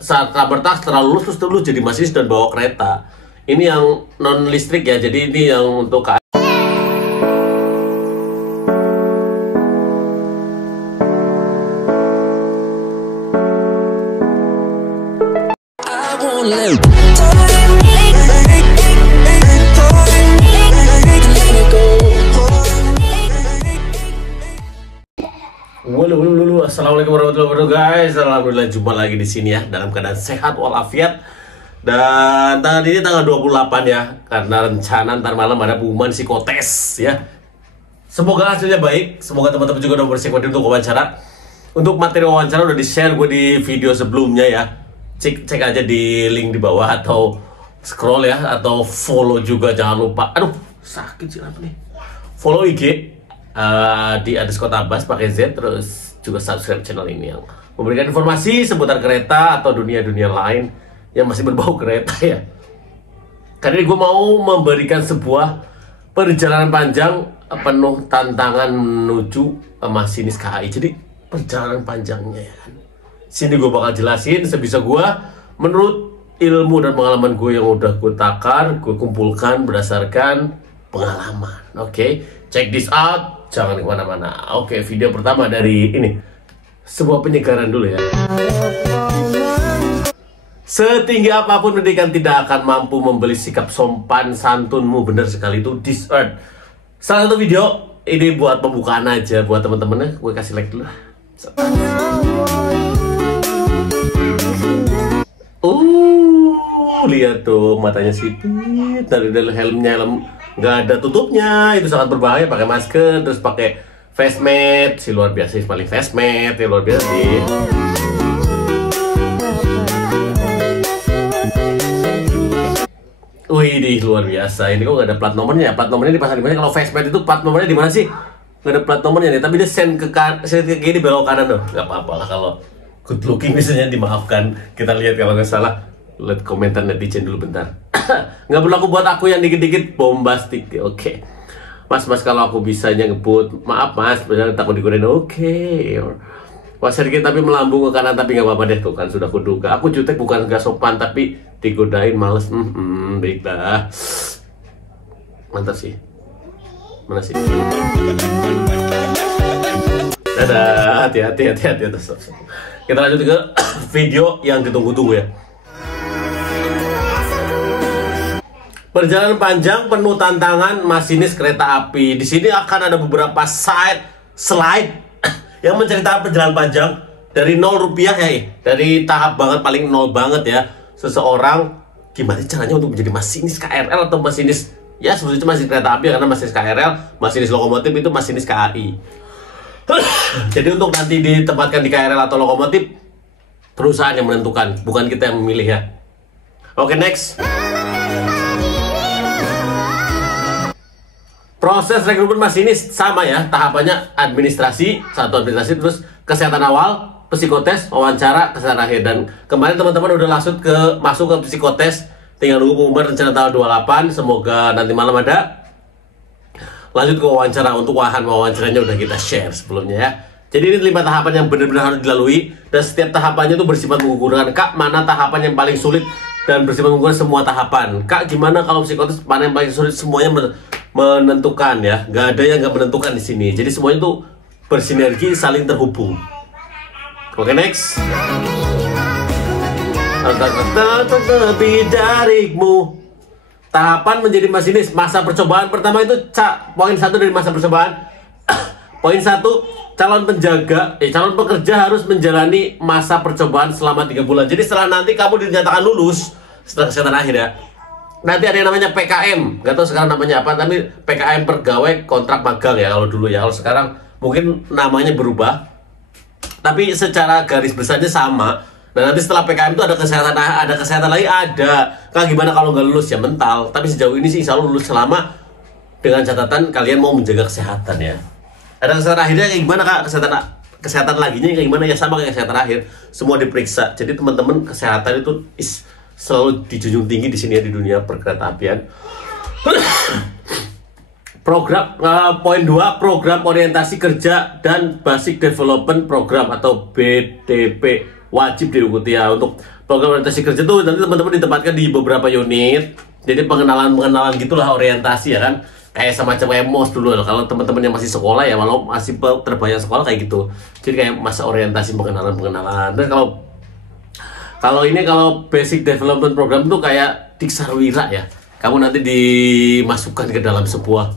saat kabar tak setelah lulus terus lu jadi masinis dan bawa kereta. Ini yang non listrik ya, jadi ini yang untuk Assalamualaikum warahmatullahi wabarakatuh guys. Alhamdulillah jumpa lagi di sini ya, dalam keadaan sehat walafiat. Dan tanggal 28 ya, karena rencana ntar malam ada pengumuman psikotes ya. Semoga hasilnya baik, semoga teman-teman juga udah bersiap untuk wawancara. Untuk materi wawancara udah di-share gue di video sebelumnya ya. Cek aja di link di bawah atau scroll ya, atau follow juga jangan lupa. Aduh, sakit sih apa nih. Follow IG di @kotabas pakai Z, terus juga subscribe channel ini yang memberikan informasi seputar kereta atau dunia-dunia lain yang masih berbau kereta ya. Karena gue mau memberikan sebuah perjalanan panjang penuh tantangan menuju masinis KAI. Jadi perjalanan panjangnya ya kan. Sini gue bakal jelasin sebisa gue menurut ilmu dan pengalaman gue yang udah gue takar, gue kumpulkan berdasarkan pengalaman. Oke, check this out. Jangan kemana-mana. Oke, video pertama dari ini. Sebuah penyegaran dulu ya. Setinggi apapun pendidikan tidak akan mampu membeli sikap sopan santunmu. Bener sekali itu, this earth. Salah satu video, ini buat pembukaan aja. Buat temen-temennya, gue kasih like dulu. Lihat tuh matanya sipit. Dari helmnya, nggak ada tutupnya, itu sangat berbahaya. Pakai masker, terus pakai face mask, si luar biasa, paling face mask, ya luar biasa sih. Wih, luar biasa. Ini kok nggak ada plat nomornya? Plat nomornya dipasang di mana? Kalau face mask itu plat nomornya di mana sih? Nggak ada plat nomornya nih. Tapi dia send ke kiri, belok kanan tuh. Nggak apa-apa lah kalau good looking biasanya dimaafkan. Kita lihat kalau nggak salah. Lihat komentar netizen dulu bentar. Nggak berlaku buat aku yang dikit-dikit bombastik. Oke. Mas kalau aku bisanya ngebut, maaf mas, benar takut digodain. Oke. Wah sedikit tapi melambung ke kanan, tapi nggak apa-apa deh, tuh kan sudah kuduga. Aku jutek bukan gak sopan, tapi digodain males. Baiklah. Mantap sih. Mana sih? Dadah, hati-hati. Kita lanjut ke video yang ditunggu-tunggu ya. Perjalanan panjang penuh tantangan masinis kereta api. Di sini akan ada beberapa slide yang menceritakan perjalanan panjang dari 0 rupiah ya, dari tahap banget paling 0 banget ya. Seseorang gimana caranya untuk menjadi masinis KRL atau masinis ya sebetulnya masinis kereta api, karena masinis KRL, masinis lokomotif itu masinis KAI. Jadi untuk nanti ditempatkan di KRL atau lokomotif, perusahaan yang menentukan, bukan kita yang memilih ya. Oke, next. Proses rekrutmen masinis sama ya, tahapannya administrasi, satu administrasi, terus kesehatan awal, psikotes, wawancara, kesehatan akhir. Dan kemarin teman-teman udah masuk ke psikotes, tinggal nunggu pengumuman rencana tanggal 28, semoga nanti malam ada. Lanjut ke wawancara, untuk wawancaranya udah kita share sebelumnya ya. Jadi ini 5 tahapan yang benar-benar harus dilalui, dan setiap tahapannya itu bersifat mengukurkan. Kak, mana tahapan yang paling sulit dan bersifat mengukurkan semua tahapan? Kak, gimana kalau psikotes, mana yang paling sulit? Semuanya menentukan ya, nggak ada yang nggak menentukan di sini. Jadi semuanya tuh bersinergi, saling terhubung. Oke, next. Lebih darimu. Tahapan menjadi masinis, masa percobaan pertama itu poin 1 dari masa percobaan. Poin 1, calon pekerja harus menjalani masa percobaan selama 3 bulan. Jadi setelah nanti kamu dinyatakan lulus, setelah kesehatan akhir ya, nanti ada yang namanya PKM, nggak tahu sekarang namanya apa, tapi PKM pegawai kontrak magang ya kalau dulu ya. Kalau sekarang mungkin namanya berubah, tapi secara garis besarnya sama. Nah nanti setelah PKM itu ada kesehatan lagi ada. Kak gimana kalau nggak lulus? Ya mental. Tapi sejauh ini sih insya Allah lulus, selama dengan catatan kalian mau menjaga kesehatan ya. Ada kesehatan akhirnya kayak gimana kak? Kesehatan laginya kayak gimana? Ya sama kayak kesehatan akhir, semua diperiksa. Jadi teman-teman kesehatan itu selalu dijunjung tinggi di sini ya, di dunia perkeretaapian. Poin 2, program orientasi kerja dan basic development program atau BDP wajib diikuti ya. Untuk program orientasi kerja tuh nanti teman-teman ditempatkan di beberapa unit. Jadi pengenalan gitulah, orientasi ya kan. Kayak semacam MOS dulu loh. Kalau teman-teman yang masih sekolah ya, walau masih terbayang sekolah kayak gitu. Jadi kayak masa orientasi pengenalan. Dan kalau basic development program tuh kayak Diksarwira ya. Kamu nanti dimasukkan ke dalam sebuah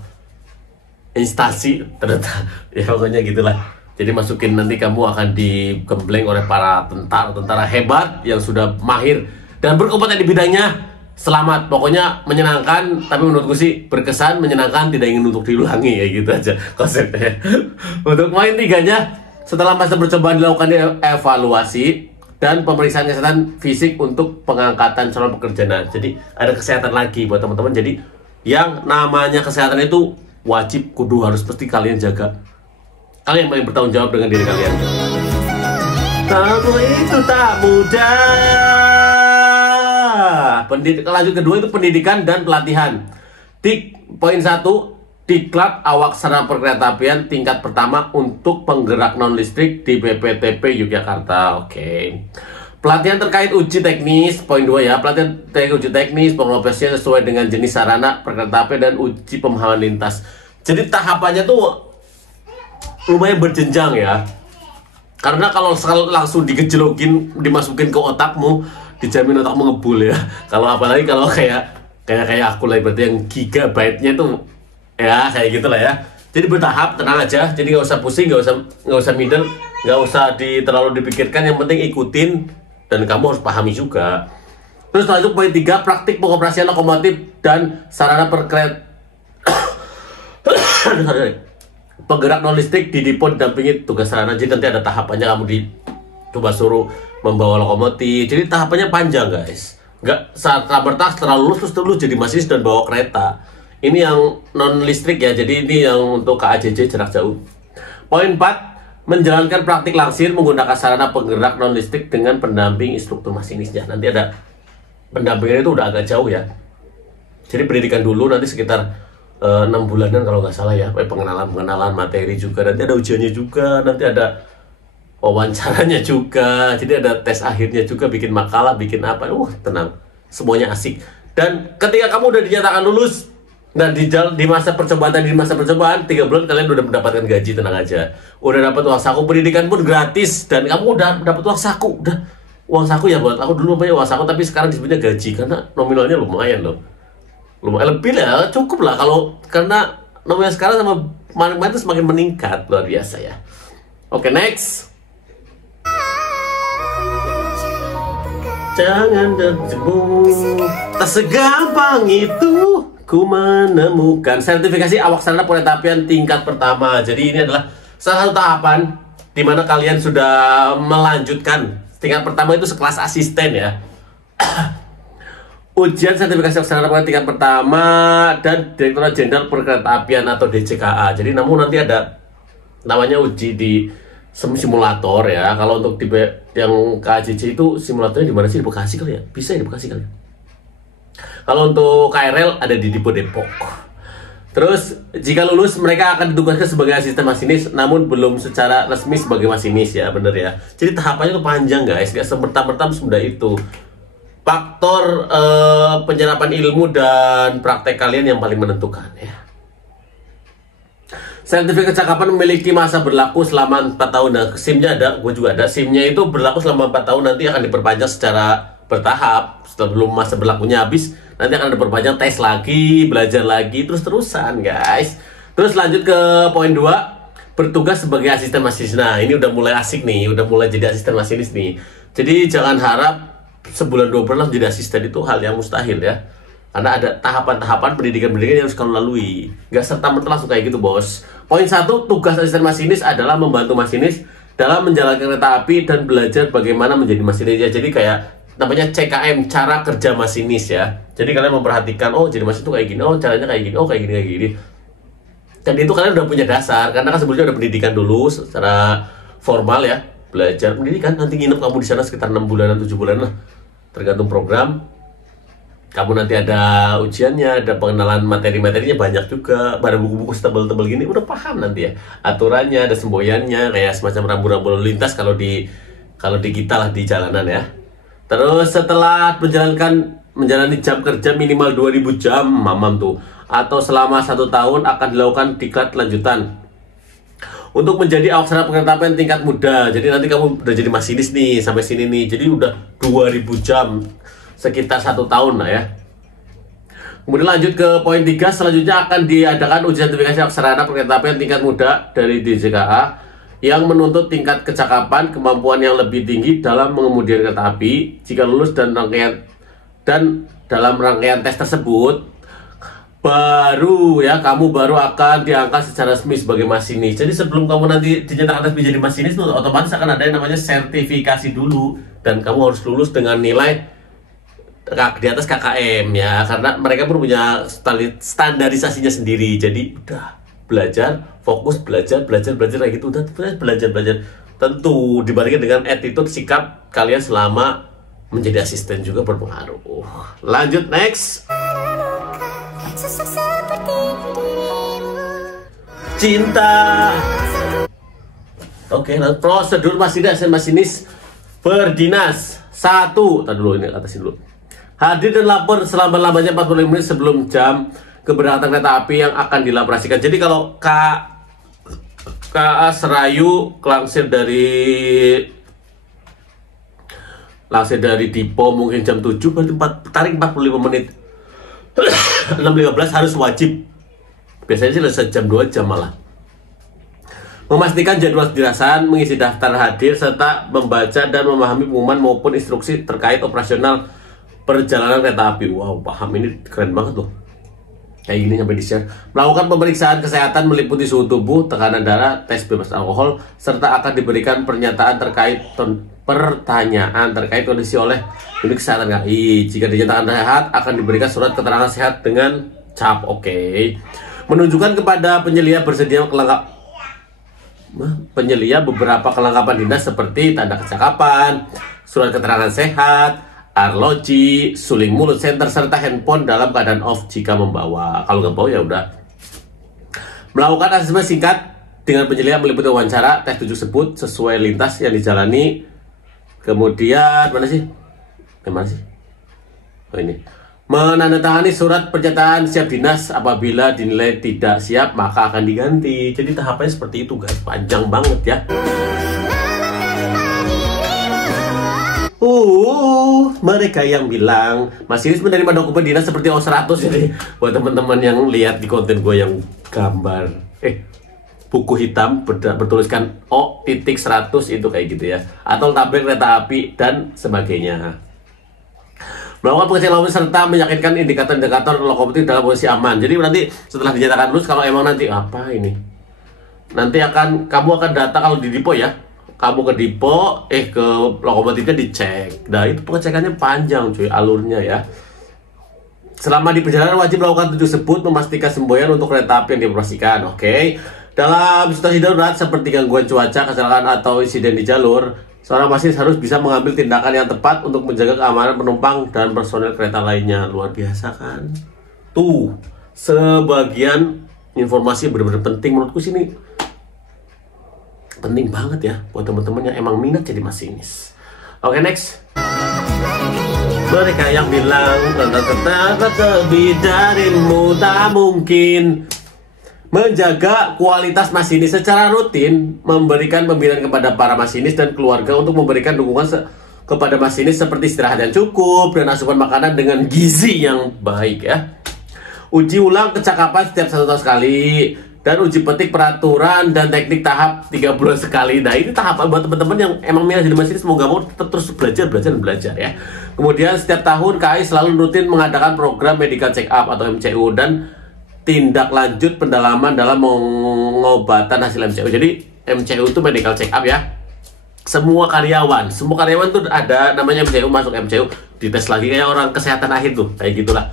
instansi ternyata ya, pokoknya gitulah. Jadi masukin, nanti kamu akan digembleng oleh para tentara hebat yang sudah mahir dan berkompeten di bidangnya. Selamat, pokoknya menyenangkan, tapi menurutku sih berkesan, menyenangkan, tidak ingin untuk diulangi ya, gitu aja konsepnya. Untuk poin 3-nya, setelah masa percobaan dilakukan evaluasi dan pemeriksaan kesehatan fisik untuk pengangkatan calon pekerja. Nah, jadi ada kesehatan lagi buat teman-teman. Jadi yang namanya kesehatan itu wajib, kudu, harus pasti kalian jaga. Kalian yang bertanggung jawab dengan diri kalian. Kamu itu tak mudah. Lanjut kedua itu pendidikan dan pelatihan. Poin 1, diklat awak sarana perkeretaapian tingkat pertama untuk penggerak non listrik di BPTP Yogyakarta. Oke. Pelatihan terkait uji teknis, poin 2 ya. Pelatihan terkait uji teknis, pengoperasian sesuai dengan jenis sarana perkeretaapian dan uji pemahaman lintas. Jadi tahapannya tuh lumayan berjenjang ya. Karena kalau langsung digejolokin, dimasukin ke otakmu, dijamin otakmu ngebul ya. Kalau apalagi kalau kayak aku lah, berarti yang gigabyte-nya tuh ya kayak gitulah ya. Jadi bertahap, tenang aja. Jadi nggak usah pusing, nggak usah middle, nggak usah terlalu dipikirkan. Yang penting ikutin dan kamu harus pahami juga. Terus lanjut poin 3, praktik pengoperasian lokomotif dan sarana penggerak non listrik di depo didampingi tugas sarana. Jadi nanti ada tahapannya, kamu coba suruh membawa lokomotif. Jadi tahapannya panjang guys. Nggak saat bertas setelah lulus terus jadi masinis dan bawa kereta. Ini yang non listrik ya. Jadi ini yang untuk KAJJ jarak jauh. Poin 4, menjalankan praktik langsir menggunakan sarana penggerak non listrik dengan pendamping instruktur masinisnya. Nanti ada pendampingan, itu udah agak jauh ya. Jadi pendidikan dulu nanti sekitar 6 bulanan kalau nggak salah ya, pengenalan materi juga, nanti ada ujiannya juga, nanti ada wawancaranya juga, jadi ada tes akhirnya juga, bikin makalah, bikin apa, tenang, semuanya asik. Dan ketika kamu udah dinyatakan lulus, dan di masa percobaan 3 bulan kalian udah mendapatkan gaji, tenang aja, udah dapat uang saku, pendidikan pun gratis, dan kamu udah dapat uang saku, uang saku ya, buat aku dulu namanya uang saku, tapi sekarang disebutnya gaji karena nominalnya lumayan loh. Lumayan lebih lah, cukup lah karena nomornya sekarang sama kemarin itu semakin meningkat, luar biasa ya. Oke, next. Jangan terjebak, tak segampang itu ku menemukan sertifikasi awak sarana perkeretaapian tingkat pertama. Jadi ini adalah salah satu tahapan di mana kalian sudah melanjutkan tingkat pertama, itu sekelas asisten ya. Ujian sertifikasi awak sarana tingkat pertama dan Direktorat Jenderal Perkeretaapian atau DJKA. Jadi namun nanti ada namanya uji di simulator ya. Kalau untuk yang KJJ itu simulatornya di mana sih? Di Bekasi kali ya? Bisa ya di Bekasi kali ya? Kalau untuk KRL ada di Depo Depok. Terus jika lulus mereka akan ditugaskan sebagai asisten masinis, namun belum secara resmi sebagai masinis ya, bener ya. Jadi tahapannya tuh panjang guys, gak semerta-merta semudah itu. Faktor penyerapan ilmu dan praktek kalian yang paling menentukan ya. Sertifikat kecakapan memiliki masa berlaku selama 4 tahun. Nah, SIM-nya ada, gue juga ada. SIM-nya itu berlaku selama 4 tahun, nanti akan diperpanjang secara bertahap. Sebelum masa berlakunya habis, nanti akan diperpanjang, tes lagi, belajar lagi, terus-terusan guys. Terus lanjut ke poin 2, bertugas sebagai asisten masinis. Nah, ini udah mulai asik nih, udah mulai jadi asisten masinis nih. Jadi jangan harap sebulan 2 bulan jadi asisten, itu hal yang mustahil ya. Karena ada tahapan-tahapan pendidikan-pendidikan yang harus kamu lalui. Gak serta-merta langsung kayak gitu bos. Poin 1, tugas asisten masinis adalah membantu masinis dalam menjalankan kereta api dan belajar bagaimana menjadi masinis ya. Jadi kayak namanya CKM, cara kerja masinis ya. Jadi kalian memperhatikan, oh jadi masinis itu kayak gini, oh caranya kayak gini, oh kayak gini. Dan itu kalian udah punya dasar, karena kan sebelumnya udah pendidikan dulu secara formal ya. Belajar pendidikan, nanti nginep kamu di sana sekitar 6 bulanan, 7 bulan lah, tergantung program. Kamu nanti ada ujiannya, ada pengenalan materi-materinya banyak juga, barang buku-buku tebel-tebel gini, udah paham nanti ya aturannya, ada semboyannya, kayak semacam rambu-rambu lalu lintas kalau di Kalau di kita lah di jalanan ya. Terus setelah menjalani jam kerja minimal 2000 jam, mamam tuh, atau selama 1 tahun akan dilakukan diklat lanjutan untuk menjadi awak sana kereta api tingkat muda. Jadi nanti kamu udah jadi masinis nih sampai sini nih. Jadi udah 2000 jam, sekitar 1 tahun lah ya. Kemudian lanjut ke poin 3, selanjutnya akan diadakan uji sertifikasi awak sarana kereta api tingkat muda dari DJKA yang menuntut tingkat kecakapan, kemampuan yang lebih tinggi dalam mengemudikan kereta api. Jika lulus dan dalam rangkaian tes tersebut, kamu baru akan diangkat secara resmi sebagai masinis. Jadi sebelum kamu nanti dinyatakan resmi jadi masinis tuh, otomatis akan ada yang namanya sertifikasi dulu, dan kamu harus lulus dengan nilai di atas KKM ya, karena mereka pun punya standarisasinya sendiri. Jadi udah belajar, fokus belajar kayak gitu, udah belajar. Tentu dibandingkan dengan attitude, sikap kalian selama menjadi asisten juga berpengaruh. Lanjut next. Cinta. Oke, nah, prosedur masinis berdinas. 1, tadi dulu ini atasin dulu. Hadir dan lapor selambat-lambatnya 45 menit sebelum jam keberangkatan kereta api yang akan dioperasikan. Jadi kalau KA Serayu langsir dari Dipo mungkin jam 7, berarti tarik 45 menit. 6.15 harus wajib. Biasanya sih jam 2 jam malah. Memastikan jadwal dirasaan, mengisi daftar hadir, serta membaca dan memahami pengumuman maupun instruksi terkait operasional perjalanan kereta api. Wow, paham, ini keren banget loh. Kayak gini sampai di-share. Melakukan pemeriksaan kesehatan meliputi suhu tubuh, tekanan darah, tes bebas alkohol, serta akan diberikan pertanyaan terkait kondisi oleh unit kesehatan KAI. Jika dinyatakan sehat, akan diberikan surat keterangan sehat dengan cap. Oke. Menunjukkan kepada penyelia beberapa kelengkapan dinas seperti tanda kecakapan, surat keterangan sehat, arloji, suling mulut senter, serta handphone dalam keadaan off jika membawa. Kalau nggak bawa ya udah. Melakukan asesmen singkat dengan penyelia meliputi wawancara, tes tujuh sebut sesuai lintas yang dijalani. Kemudian mana sih? Oh ini. Menandatangani surat pernyataan siap dinas. Apabila dinilai tidak siap maka akan diganti. Jadi tahapannya seperti itu guys, panjang banget ya. Mereka yang bilang masinis menerima dokumen dinas seperti O100. Jadi buat teman-teman yang lihat di konten gue yang gambar buku hitam bertuliskan O.100 itu kayak gitu ya, atau tabel kereta api dan sebagainya. Melakukan pengecekan lokomotif serta meyakinkan indikator-indikator lokomotif dalam posisi aman. Jadi nanti setelah dinyatakan lulus, kalau emang nanti nanti kamu akan data kalau di depo ya. Kamu ke depo, ke lokomotifnya dicek. Nah itu pengecekannya panjang cuy, alurnya ya. Selama di perjalanan wajib melakukan tujuh sebut, memastikan semboyan untuk kereta api yang dioperasikan. Oke. Dalam situasi darurat seperti gangguan cuaca, kecelakaan atau insiden di jalur, seorang masinis harus bisa mengambil tindakan yang tepat untuk menjaga keamanan penumpang dan personel kereta lainnya. Luar biasa kan? Tuh, sebagian informasi benar-benar penting menurutku sini. Penting banget ya buat teman-teman yang emang minat jadi masinis. Oke, next. Mereka yang bilang lebih darimu tak mungkin. Menjaga kualitas masinis secara rutin, memberikan pembinaan kepada para masinis dan keluarga untuk memberikan dukungan kepada masinis seperti istirahat yang cukup dan asupan makanan dengan gizi yang baik ya. Uji ulang kecakapan setiap 1 tahun sekali. Dan uji petik peraturan dan teknik tahap 3 bulan sekali. Nah ini tahapan buat teman-teman yang emang minat jadi masinis, mau gak mau tetap terus belajar ya. Kemudian setiap tahun KAI selalu rutin mengadakan program medical check up atau MCU dan tindak lanjut pendalaman dalam pengobatan hasil MCU. Jadi MCU itu medical check up ya. Semua karyawan tuh ada namanya MCU, masuk MCU, dites lagi kayak orang kesehatan akhir tuh, kayak gitulah.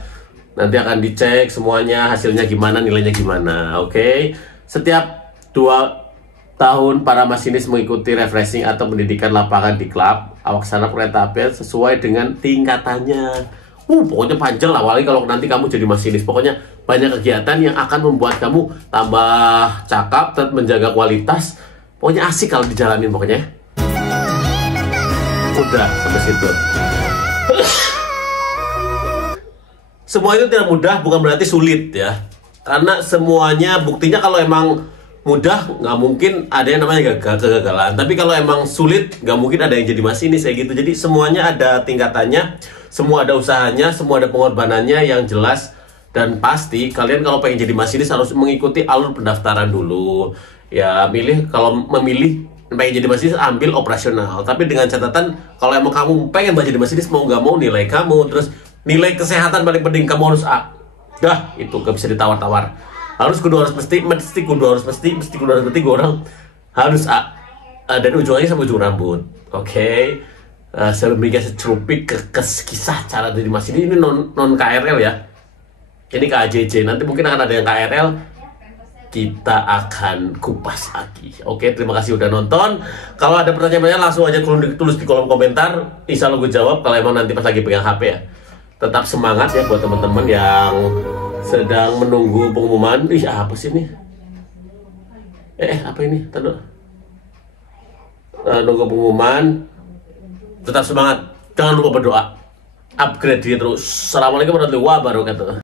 Nanti akan dicek semuanya, hasilnya gimana, nilainya gimana. Oke. Setiap 2 tahun para masinis mengikuti refreshing atau pendidikan lapangan di klub awak sana kereta api sesuai dengan tingkatannya. Pokoknya panjang lah, awalnya kalau nanti kamu jadi masinis. Pokoknya banyak kegiatan yang akan membuat kamu tambah cakap, tetap menjaga kualitas. Pokoknya asik kalau dijalanin pokoknya. Sudah sampai situ. Semua itu tidak mudah bukan berarti sulit ya. Karena semuanya buktinya kalau emang mudah nggak mungkin ada yang namanya kegagalan. Tapi kalau emang sulit nggak mungkin ada yang jadi masinis kayak gitu. Jadi semuanya ada tingkatannya, semua ada usahanya, semua ada pengorbanannya yang jelas. Dan pasti kalian kalau pengen jadi masinis harus mengikuti alur pendaftaran dulu. Ya kalau memilih pengen jadi masinis ambil operasional. Tapi dengan catatan kalau emang kamu pengen jadi masinis mau nggak mau nilai kamu terus nilai kesehatan paling penting kamu harus A. Dah, itu gak bisa ditawar-tawar. Harus kudu harus mesti kudu harus mesti kudu harus mesti orang harus A. Dan ujungnya sama ujung rambut. Oke. Saya memberikan secerupik kisah cara jadi masinis ini non KRL ya. Ini KJJ. Nanti mungkin akan ada yang KRL. Kita akan kupas lagi. Oke, terima kasih udah nonton. Kalau ada pertanyaan langsung aja tulis di kolom komentar. Insya Allah gue jawab kalau emang nanti pas lagi pegang HP ya. Tetap semangat ya buat teman-teman yang sedang menunggu pengumuman. Ih, apa sih ini? Apa ini? Tunggu. Nunggu pengumuman. Tetap semangat. Jangan lupa berdoa. Upgrade diri terus. Assalamualaikum warahmatullahi wabarakatuh.